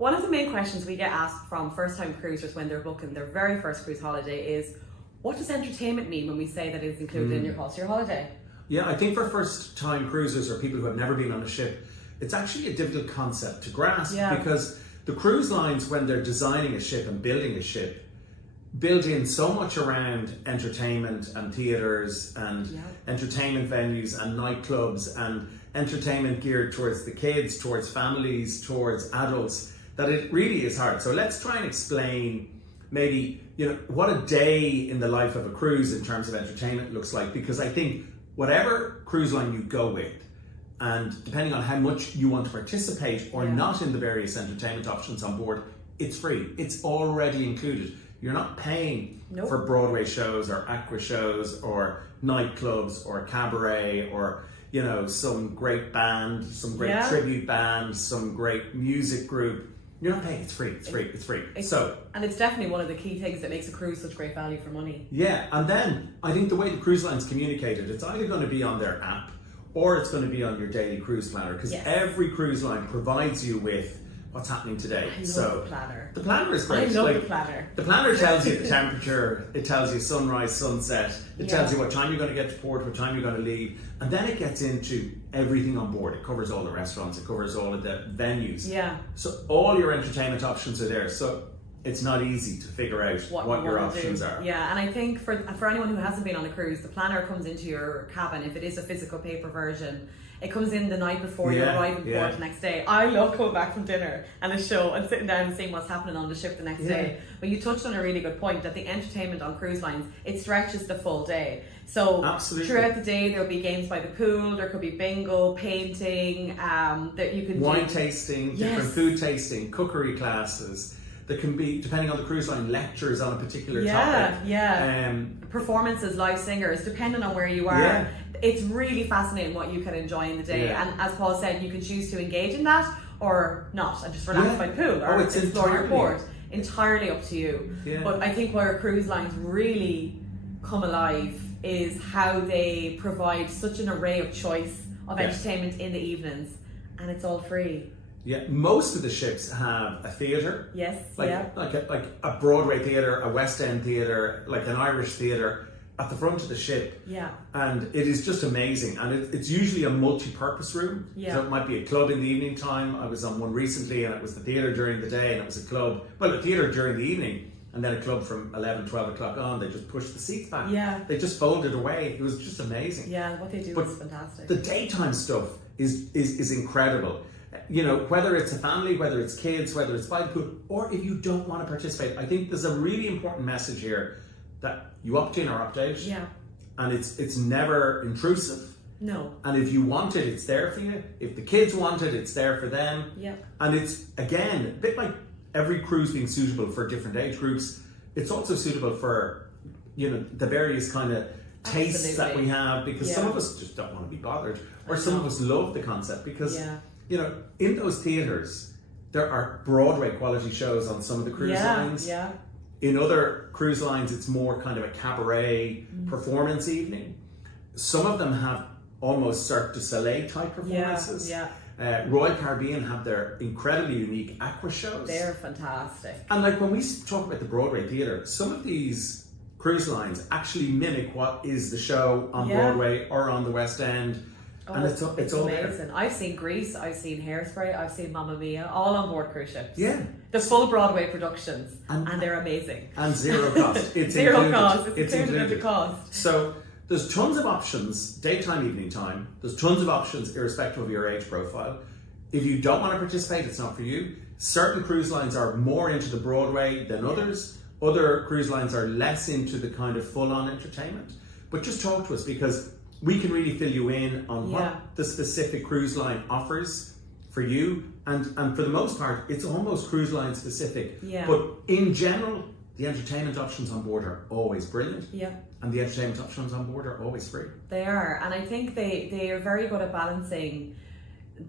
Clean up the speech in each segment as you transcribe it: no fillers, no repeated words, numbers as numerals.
One of the main questions we get asked from first-time cruisers when they're booking their very first cruise holiday is, what does entertainment mean when we say that it's included in your cost of your holiday? Yeah, I think for first-time cruisers or people who have never been on a ship, it's actually a difficult concept to grasp because the cruise lines, when they're designing a ship and building a ship, build in so much around entertainment and theatres and entertainment venues and nightclubs and entertainment geared towards the kids, towards families, towards adults, that it really is hard. So let's try and explain maybe, what a day in the life of a cruise in terms of entertainment looks like, because I think whatever cruise line you go with, and depending on how much you want to participate or not in the various entertainment options on board, it's free. It's already included. You're not paying for Broadway shows or aqua shows or nightclubs or cabaret or, some great band, some great tribute band, some great music group. You're not paying. It's free. It's free. It's free. And it's definitely one of the key things that makes a cruise such great value for money. Yeah, and then I think the way the cruise lines communicate it, it's either going to be on their app or it's going to be on your daily cruise planner, because every cruise line provides you with what's happening today. I love the planner. The planner is great. I love the planner. The planner tells you the temperature, it tells you sunrise, sunset, it tells you what time you're going to get to port, what time you're going to leave, and then it gets into everything on board. It covers all the restaurants, it covers all of the venues. Yeah. So all your entertainment options are there. So it's not easy to figure out what your options are. Yeah, and I think for anyone who hasn't been on a cruise, the planner comes into your cabin. If it is a physical paper version, it comes in the night before you arrive in port the next day. I love coming back from dinner and a show and sitting down and seeing what's happening on the ship the next day. But you touched on a really good point, that the entertainment on cruise lines, it stretches the full day. So throughout the day there'll be games by the pool, there could be bingo, painting, that you can wine tasting, different food tasting, cookery classes. There can be, depending on the cruise line, lectures on a particular topic. Performances, live singers, depending on where you are. It's really fascinating what you can enjoy in the day. And as Paul said, you can choose to engage in that or not and just relax by the pool or explore your port. Entirely up to you. But I think where cruise lines really come alive is how they provide such an array of choice of entertainment in the evenings, and it's all free. Yeah, most of the ships have a theatre. Yes, like a Broadway theatre, a West End theatre, like an Irish theatre at the front of the ship. Yeah. And it is just amazing. And it's usually a multi-purpose room. Yeah. So it might be a club in the evening time. I was on one recently and it was the theatre during the day and it was a club, a theatre during the evening and then a club from 11, 12 o'clock on. They just pushed the seats back. Yeah. They just folded away. It was just amazing. Yeah, what they do is fantastic. The daytime stuff is incredible. Whether it's a family, whether it's kids, whether it's by the pool, or if you don't want to participate, I think there's a really important message here that you opt in or opt out. Yeah. And it's never intrusive. No. And if you want it, it's there for you. If the kids want it, it's there for them. Yeah. And it's, again, a bit like every cruise being suitable for different age groups, it's also suitable for, the various kind of tastes that we have, because some of us just don't want to be bothered, or some of us love the concept because in those theatres, there are Broadway quality shows on some of the cruise lines. Yeah. In other cruise lines, it's more kind of a cabaret performance evening. Some of them have almost Cirque du Soleil type performances. Yeah. Royal Caribbean have their incredibly unique aqua shows. They're fantastic. And when we talk about the Broadway theatre, some of these cruise lines actually mimic what is the show on Broadway or on the West End. And it's all amazing. there. I've seen Grease, I've seen Hairspray, I've seen Mamma Mia, all on board cruise ships. Yeah. The full Broadway productions, and they're amazing. And zero cost. It's zero included. cost. It's included in the cost. So there's tons of options, daytime, evening time. There's tons of options irrespective of your age profile. If you don't want to participate, it's not for you. Certain cruise lines are more into the Broadway than others. Other cruise lines are less into the kind of full-on entertainment. But just talk to us, because we can really fill you in on what the specific cruise line offers for you. And for the most part, it's almost cruise line specific. Yeah. But in general, the entertainment options on board are always brilliant. Yeah. And the entertainment options on board are always free. They are. And I think they are very good at balancing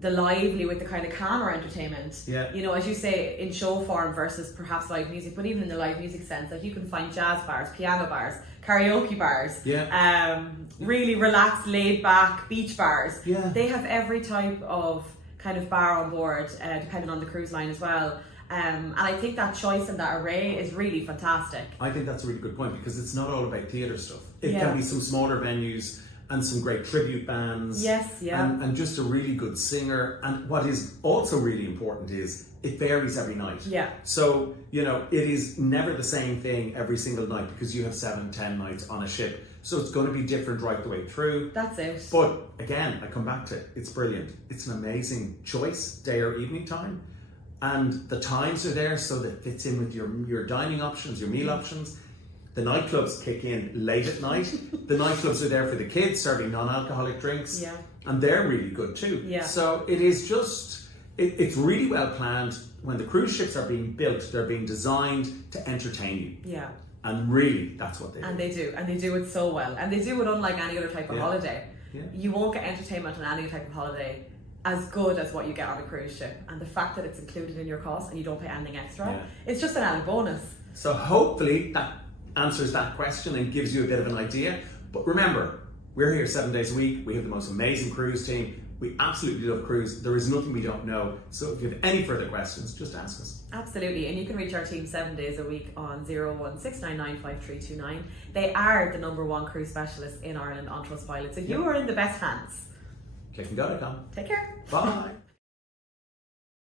the lively with the kind of calmer entertainment. Yeah. As you say, in show form versus perhaps live music, but even in the live music sense, that you can find jazz bars, piano bars, karaoke bars, really relaxed, laid back beach bars. Yeah. They have every type of kind of bar on board, depending on the cruise line as well. And I think that choice and that array is really fantastic. I think that's a really good point, because it's not all about theatre stuff. It can be some smaller venues and some great tribute bands. Yes, yeah. And just a really good singer. And what is also really important is it varies every night. Yeah. So, you know, it is never the same thing every single night, because you have 7-10 nights on a ship. So it's going to be different right the way through. That's it. But again, I come back to it. It's brilliant. It's an amazing choice, day or evening time. And the times are there so that it fits in with your dining options, your meal options. The nightclubs kick in late at night. The nightclubs are there for the kids, serving non-alcoholic drinks. Yeah. And they're really good too. Yeah. So it is just, it's really well planned. When the cruise ships are being built, they're being designed to entertain you. Yeah. And really, that's what they do. And they do. And they do it so well. And they do it unlike any other type of holiday. Yeah. You won't get entertainment on any type of holiday as good as what you get on a cruise ship. And the fact that it's included in your cost and you don't pay anything extra, it's just an added bonus. So hopefully that answers that question and gives you a bit of an idea. But remember, we're here 7 days a week. We have the most amazing cruise team. We absolutely love cruise. There is nothing we don't know. So if you have any further questions, just ask us. Absolutely. And you can reach our team 7 days a week on 016995329. They are the #1 cruise specialist in Ireland on Trustpilot. So you are in the best hands. Click&Go.com. Take care. Bye.